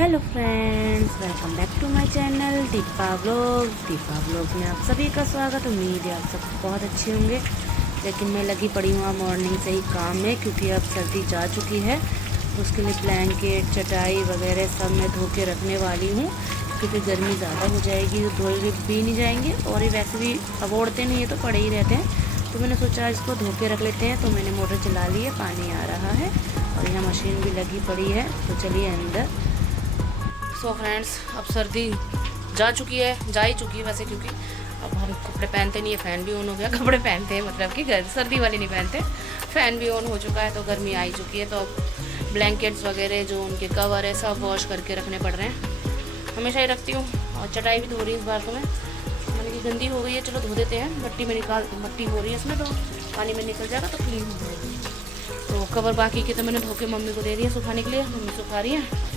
Hello friends, welcome back to my channel Deepa blogs में आप सभी का स्वागत। उम्मीद है आप सब बहुत अच्छे होंगे। लेकिन मैं लगी पड़ी हूँ मॉर्निंग से ही काम में, क्योंकि अब सर्दी जा चुकी है। उसके लिए ब्लैंकेट, चटाई वगैरह सब मैं धो के रखने वाली हूँ, क्योंकि गर्मी ज़्यादा हो जाएगी, धोए भी नहीं जाएंगे और ये वैसे भी अब ओढ़ते नहीं है तो पड़े ही रहते हैं। तो मैंने सोचा इसको धो के रख लेते हैं। तो मैंने मोटर चला ली है, पानी आ रहा है और यहाँ मशीन भी लगी पड़ी है। तो चलिए अंदर। सो फ्रेंड्स, अब सर्दी जा ही चुकी है वैसे, क्योंकि अब हम कपड़े पहनते नहीं है। फ़ैन भी ऑन हो गया, कपड़े पहनते हैं मतलब कि सर्दी वाली नहीं पहनते। फ़ैन भी ऑन हो चुका है, तो गर्मी आ ही चुकी है। तो अब ब्लैंकेट्स वगैरह जो उनके कवर है सब वॉश करके रखने पड़ रहे हैं। हमेशा ही रखती हूँ। और चटाई भी धो रही है इस बार तो मैंने कि गंदी हो गई है, चलो धो देते हैं। मट्टी हो रही है इसमें, तो पानी में निकल जाएगा तो क्लीन हो जाएगी। तो कवर बाकी के तो मैंने धो के मम्मी को दे दिया सुखाने के लिए। मम्मी सुखा रही है।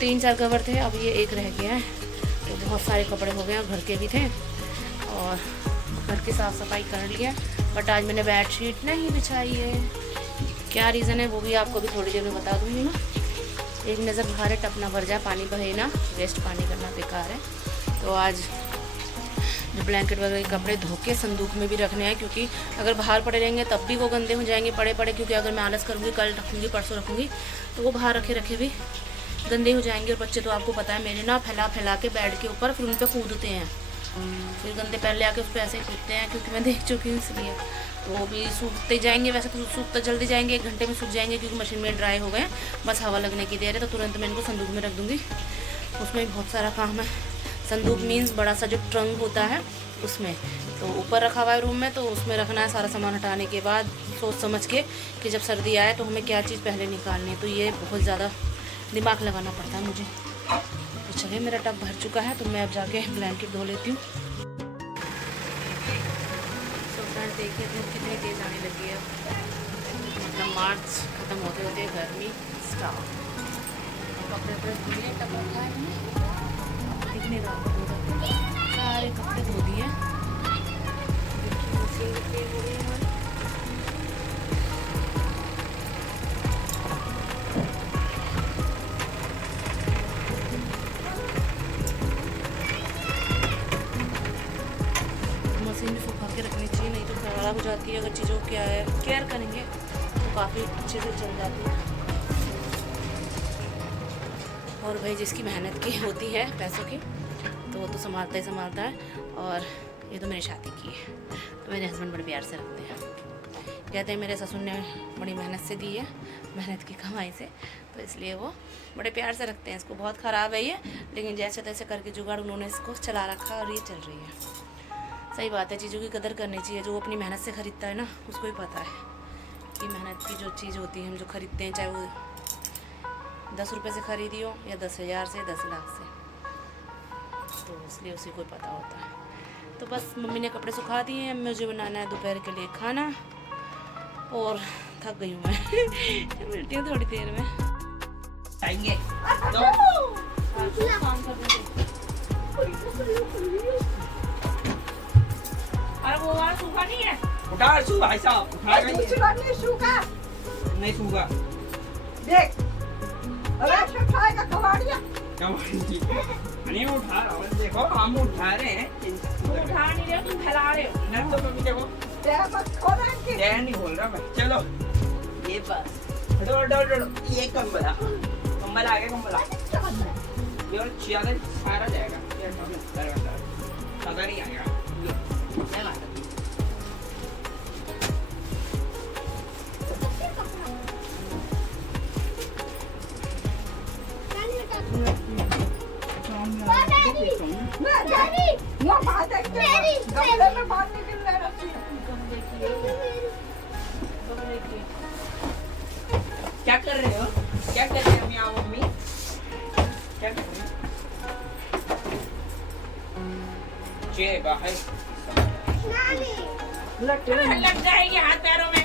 3-4 कवर थे, अब ये एक रह गया है। तो बहुत सारे कपड़े हो गए हैं, घर के भी थे और घर की साफ़ सफाई कर लिया। बट आज मैंने बेडशीट नहीं बिछाई है। क्या रीज़न है वो भी आपको भी थोड़ी देर में बता दूँगी ना। एक नज़र बाहर है, टपना भर जाए, पानी बहे ना, वेस्ट पानी करना बेकार है। तो आज जो ब्लैंकेट वगैरह के कपड़े धो के संदूक में भी रखने हैं, क्योंकि अगर बाहर पड़े रहेंगे तब भी वो गंदे हो जाएंगे पड़े। क्योंकि अगर मैं आलस करूँगी, कल रखूँगी, परसों रखूँगी, तो वो बाहर रखे भी गंदे हो जाएंगे। और बच्चे तो आपको पता है मेरे ना फैला के बेड के ऊपर फिर उन पर कूदते हैं, फिर गंदे पैर ले आके उस पर ऐसे ही कूदते हैं, क्योंकि मैं देख चुकी हूँ इसलिए। तो वो भी सूखते जाएंगे, वैसे तो सूख तो जल्दी जाएंगे, 1 घंटे में सूख जाएंगे, क्योंकि मशीन में ड्राई हो गए। बस हवा लगने की देर है, तो तुरंत मैं इनको संदूक में रख दूँगी। उसमें भी बहुत सारा काम है। संदूक मीन्स बड़ा सा जो ट्रंक होता है उसमें, तो ऊपर रखा हुआ है रूम में, तो उसमें रखना है। सारा सामान हटाने के बाद सोच समझ के कि जब सर्दी आए तो हमें क्या चीज़ पहले निकालनी है। तो ये बहुत ज़्यादा दिमाग लगाना पड़ता है मुझे। तो चलिए, मेरा टब भर चुका है, तो मैं अब जाके ब्लैंकेट धो लेती हूँ। तो फ्रेंड्स देखिए धूप कितनी तेज़ आने लगी है। मतलब मार्च ख़त्म होते होते गर्मी स्टार्ट। कपड़े धुले, टब रखा है कितने सारे कपड़े धो दिए। मशीन कितनी हो रही है हमारी। मशीन भी सुखा के रखनी चाहिए, नहीं तो खराब हो जाती है। अगर चीज़ों क्या है केयर करेंगे तो काफ़ी अच्छे से चल जाती है। और भाई जिसकी मेहनत की होती है पैसों की, तो वो तो संभालता है। और ये तो मेरी शादी की है, तो मेरे हस्बैंड बड़े प्यार से रखते हैं। कहते हैं मेरे ससुर ने बड़ी मेहनत से दी है, मेहनत की कमाई से, तो इसलिए वो बड़े प्यार से रखते हैं। इसको बहुत ख़राब है ये, लेकिन जैसे तैसे करके जुगाड़ उन्होंने इसको चला रखा और ये चल रही है। सही बात है, चीज़ों की कदर करनी चाहिए। जो अपनी मेहनत से ख़रीदता है ना, उसको ही पता है कि मेहनत की जो चीज़ होती है, हम जो ख़रीदते हैं, चाहे वो 10 रुपये से ख़रीदी हो या 10,000 से, 10 लाख से, तो इसलिए उसी को पता होता है। तो बस मम्मी ने कपड़े सुखा दिए हैं। मुझे बनाना है दोपहर के लिए खाना, और थक गई हूँ मैं। मिलती हूँ थोड़ी देर में। आएंगे अरे वो वाला सूखा नहीं है। उठा सू भाई साहब, उठा नहीं सूखा, नहीं सूखा। देख अरे खाएगा कबाड़िया। नहीं उठा रहा हूँ, देखो हम उठा रहे हैं। उठा नहीं रहे, तुम फैला रहे हो। ना तो मम्मी देखो, नहीं बोल रहा मैं। चलो ये बस दो ये कंबल आ गया, कंबल आ ये और चादर सारा जाएगा। ये चादर ही आएगा। क्या कर रहे हो? क्या कर रहे हो यहाँ मम्मी? क्या कर रहे हो? लग जाएगी हाथ पैरों में।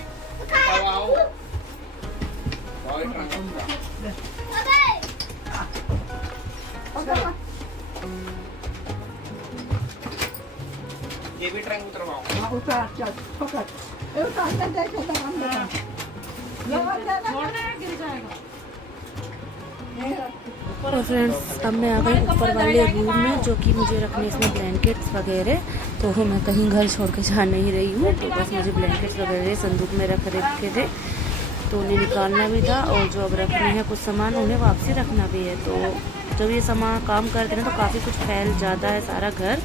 ये भी ट्रंक उतरवाओ। छोड़ देना, गिर जाएगा। और फ्रेंड्स अब मैं आ गई ऊपर वाले रूम में, जो कि मुझे रखने इसमें ब्लैंकेट्स वगैरह। तो मैं कहीं घर छोड़ के जा नहीं रही हूँ, तो बस मुझे ब्लैंकेट्स वगैरह संदूक में रखे थे, तो उन्हें निकालना भी था। और जो अब रखने हैं कुछ सामान, उन्हें वापसी रखना भी है। तो जब ये सामान काम करते हैं तो काफ़ी कुछ फैल जाता है सारा घर,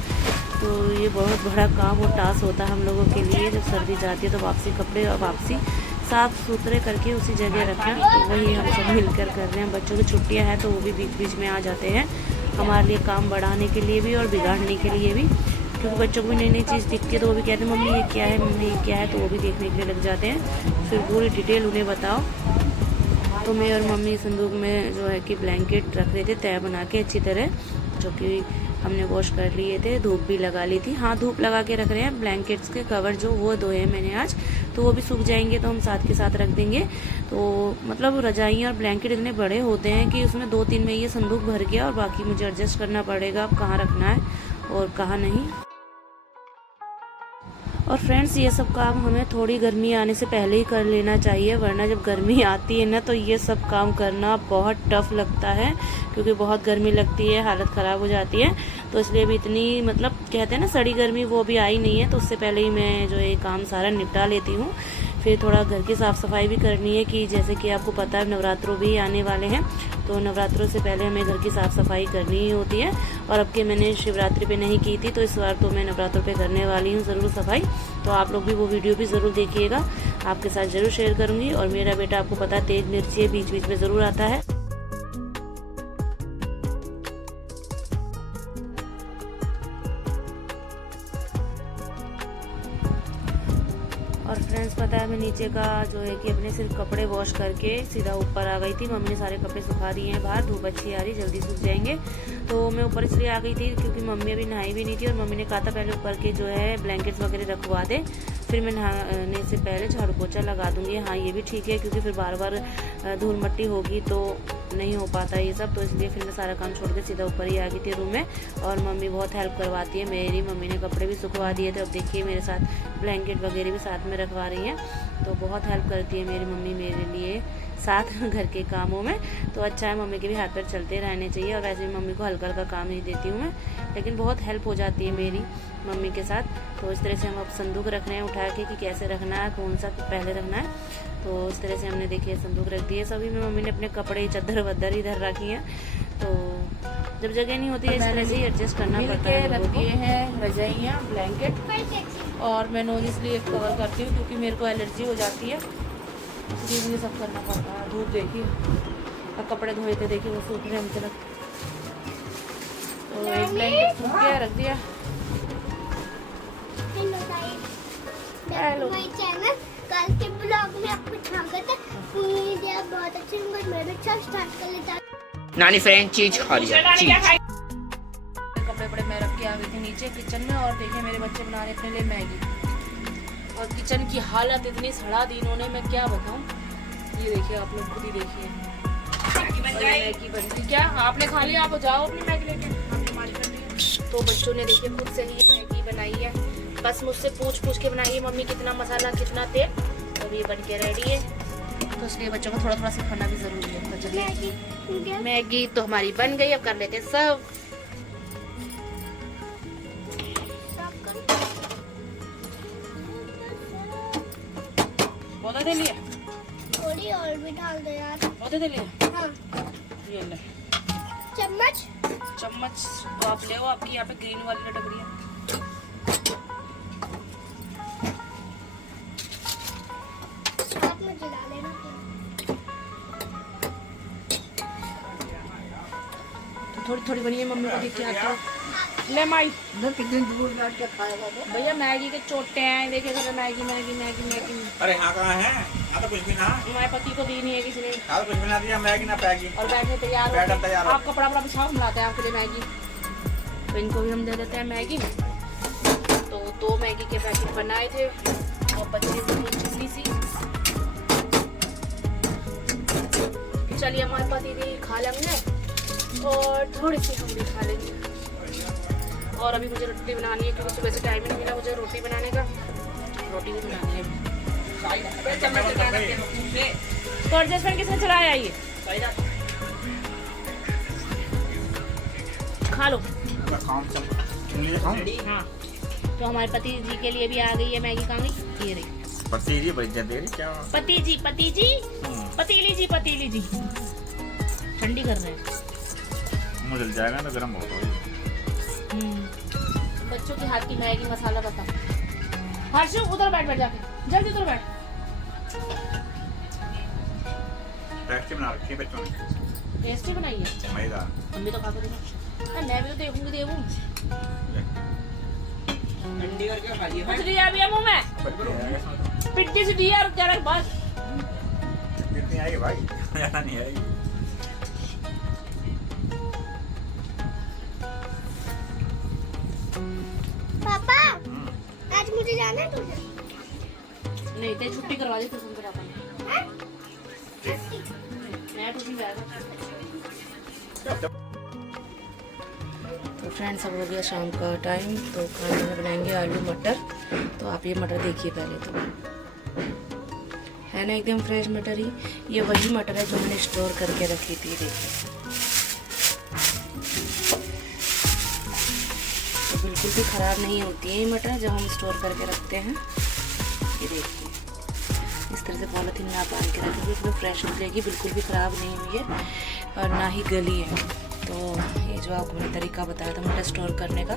तो ये बहुत बड़ा काम और टास्क होता है हम लोगों के लिए। जब सर्दी जाती है तो वापसी कपड़े और वापसी साफ़ सुथरे करके उसी जगह रखना, तो वही हम सब मिलकर कर रहे हैं। बच्चों की छुट्टियां हैं तो वो भी बीच बीच में आ जाते हैं हमारे लिए काम बढ़ाने के लिए भी और बिगाड़ने के लिए भी, क्योंकि बच्चों को भी नई नई चीज़ दिखती है तो वो भी कहते हैं मम्मी ये क्या है, मम्मी ये क्या है, तो वो भी देखने के लिए लग जाते हैं। फिर पूरी डिटेल उन्हें बताओ। तो मैं और मम्मी संदूक में जो है कि ब्लैंकेट रख रहे थे तय बना के अच्छी तरह, जो कि हमने वॉश कर लिए थे, धूप भी लगा ली थी। हाँ, धूप लगा के रख रहे हैं। ब्लैंकेट्स के कवर जो वो धोए मैंने आज, तो वो भी सूख जाएंगे तो हम साथ के साथ रख देंगे। तो मतलब रजाइयाँ और ब्लैंकेट इतने बड़े होते हैं कि उसमें 2-3 में ये संदूक भर गया, और बाकी मुझे एडजस्ट करना पड़ेगा अब कहाँ रखना है और कहाँ नहीं। और फ्रेंड्स, ये सब काम हमें थोड़ी गर्मी आने से पहले ही कर लेना चाहिए, वरना जब गर्मी आती है ना तो ये सब काम करना बहुत टफ लगता है, क्योंकि बहुत गर्मी लगती है, हालत ख़राब हो जाती है। तो इसलिए भी इतनी मतलब कहते हैं ना सड़ी गर्मी, वो भी आई नहीं है, तो उससे पहले ही मैं जो ये काम सारा निपटा लेती हूँ। फिर थोड़ा घर की साफ़ सफाई भी करनी है, कि जैसे कि आपको पता है नवरात्रों भी आने वाले हैं, तो नवरात्रों से पहले हमें घर की साफ़ सफाई करनी ही होती है। और अब के मैंने शिवरात्रि पे नहीं की थी, तो इस बार तो मैं नवरात्रों पे करने वाली हूँ ज़रूर सफाई। तो आप लोग भी वो वीडियो भी ज़रूर देखिएगा, आपके साथ ज़रूर शेयर करूँगी। और मेरा बेटा आपको पता है तेज मिर्ची बीच बीच में ज़रूर आता है। और फ्रेंड्स, पता है मैं नीचे का जो है कि अपने सिर्फ कपड़े वॉश करके सीधा ऊपर आ गई थी। मम्मी ने सारे कपड़े सुखा दिए हैं बाहर, धूप अच्छी आ रही, जल्दी सूख जाएंगे। तो मैं ऊपर इसलिए आ गई थी क्योंकि मम्मी अभी नहाई भी नहीं थी, और मम्मी ने कहा था पहले ऊपर के जो है ब्लैंकेट्स वगैरह रखवा दे, फिर मैं नहाने से पहले झाड़ू पोछा लगा दूंगी। हाँ, ये भी ठीक है, क्योंकि फिर बार बार धूल मिट्टी होगी तो नहीं हो पाता ये सब। तो इसलिए फिर मैं सारा काम छोड़ के सीधा ऊपर ही आ गई थी रूम में। और मम्मी बहुत हेल्प करवाती है मेरी, मम्मी ने कपड़े भी सुखवा दिए थे। अब देखिए मेरे साथ ब्लैंकेट वगैरह भी साथ में रखवा रही हैं, तो बहुत हेल्प करती है मेरी मम्मी मेरे लिए साथ घर के कामों में। तो अच्छा है, मम्मी के भी हाथ पैर चलते रहने चाहिए। और वैसे भी मम्मी को हल्का हल्का काम ही देती हूँ मैं, लेकिन बहुत हेल्प हो जाती है मेरी मम्मी के साथ। तो इस तरह से हम अब संदूक रख रहे हैं उठा के कि कैसे रखना है, कौन सा पहले रखना है। तो इस तरह से हमने देखिए संदूक रख दिए। सभी में मम्मी ने अपने कपड़े चादर वदर इधर रखी हैं, तो जब जगह नहीं होती है इस तरह से ही एडजस्ट करना पड़ता है। रख दिए हैं रजाइयाँ, ब्लैंकेट, और मैं नोज इसलिए कवर करती हूँ क्योंकि मेरे को एलर्जी हो जाती है, इसलिए मुझे सब करना पड़ता है। धूप देखिए, और कपड़े धोए थे देखिए वो सूख रहे हैं हमसे। तो एक ब्लैंकेट सूख गया, रख दिया। हेलो माय चैनल, कल के ब्लॉग में आपको स्वागत है। उम्मीद है आप बहुत अच्छे होंगे। मैं भी अच्छा स्टार्ट कर लेता हूं। नानी फ्रेंच चीज खा रही है, चीज। कपड़े बड़े मैं रख के आ गई थी नीचे किचन में, और देखिए मेरे बच्चे बना रहे अपने लिए मैगी। और किचन की हालत इतनी सड़ा दी इन्होंने, मैं क्या बताऊं। ये देखिए, आप लोग खुद ही देखिए, मैगी बन गई। क्या आपने खा लिया? आप जाओ अपनी मैगी लेके, आप हमारी बन रही है। तो बच्चों ने देखिए खुद से ही मैगी बनाई है, बस मुझसे पूछ के बनाई है मम्मी कितना मसाला कितना तेल। अब ये बन के रेडी है, तो इसलिए बच्चों को थोड़ा थोड़ा सिखाना भी जरूरी है। तो चलिए, मैगी तो हमारी बन गई, अब कर लेते हैं सब। बहुत दे लिया, थोड़ी और भी डाल दो यार। बहुत दे लिया। हाँ, ये ले चम्मच। चम्मच तो आप ले, आपकी यहाँ पे ग्रीन वाली लटक रही है। आप मुझे डाल लेना। तो थोड़ी थोड़ी बनी है, मम्मी को देख के आती हूँ। ले माई, कितनी दूर बैठ के खाएगा वो? भैया मैगी के चोटे हैं, देखे घर मैगी मैगी मैगी मैगी। अरे यहाँ कहाँ है? यहाँ तो कुछ भी ना। हमारे पति को दी नहीं है किसी ने, यहाँ तो कुछ भी ना दिया, मैगी ना पैगी। और बैठे तैयार बैठा होके। तैयार हो। आप कपड़ा वपड़ा बिछाओ, हम लाते हैं आपके लिए मैगी। तो इनको भी हम दे देते हैं मैगी। तो 2 मैगी के पैकेट बनाए थे, और बच्चे चिल्ली सी। चलिए, हमारे पति भी खा लेंगे, और थोड़ी सी हम भी खा लेंगे। और अभी मुझे रोटी बनानी है, क्योंकि सुबह से टाइम ही नहीं मिला मुझे रोटी बनाने का। रोटी भी बनानी है। तो एडजस्टमेंट किसने चलाया ये? खा लो। मैं खाऊं चल इमली खाऊं रेडी हाँ तो हमारे पति जी के लिए भी आ गई है मैगी। कहाँ गई? ये रही। पति जी बच जाते क्या पति जी पतीली जी ठंडी कर रहे हैं। मुझे जल जाएगा तो गर्म होगा बच्चों के हाथ की मैगी मसाला बता। हर्षु उधर बैठ जाके, जल्दी उधर बैठ। टेस्टी बना रखी है बच्चों ने टेस्टी बनाई है। मजेदार मम्मी तो खा के देखो। मैं भी तो देखूंगी ठंडी करके खा लिया कुछ दिया भी है मुंह में। पिट्टी से दिया और क्या बस। कितनी आएगी भाई ज्यादा नहीं आएगी पापा आज मुझे जाना है तुझे नहीं तो छुट्टी करवा दी ट्यूशन के पापा ने। हाँ? मैं ट्यूशन जाएगा। तो फ्रेंड्स अब हो गया शाम का टाइम। तो खाने में बनाएंगे आलू मटर। तो आप ये मटर देखिए पहले तो है ना एकदम फ्रेश मटर ही। ये वही मटर है जो मैंने स्टोर करके रखी थी। देखिए तो बिल्कुल भी ख़राब नहीं होती है ये मटर जब हम स्टोर करके रखते हैं। ये देखिए इस तरह से पॉलीथीन में आप बांध के रखेंगे एकदम फ्रेश निकलेगी, बिल्कुल भी ख़राब नहीं हुई है और ना ही गली है। तो ये जो आपको मैंने तरीका बताया था मटर स्टोर करने का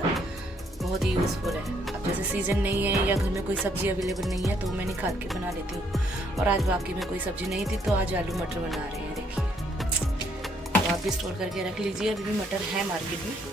बहुत ही यूज़फुल है। अब जैसे सीज़न नहीं है या घर में कोई सब्ज़ी अवेलेबल नहीं है तो मैं निकाल के बना लेती हूँ। और आज बाकी में कोई सब्ज़ी नहीं थी तो आज आलू मटर बना रहे हैं। देखिए तो आप भी स्टोर करके रख लीजिए। अभी भी मटर है मार्केट में।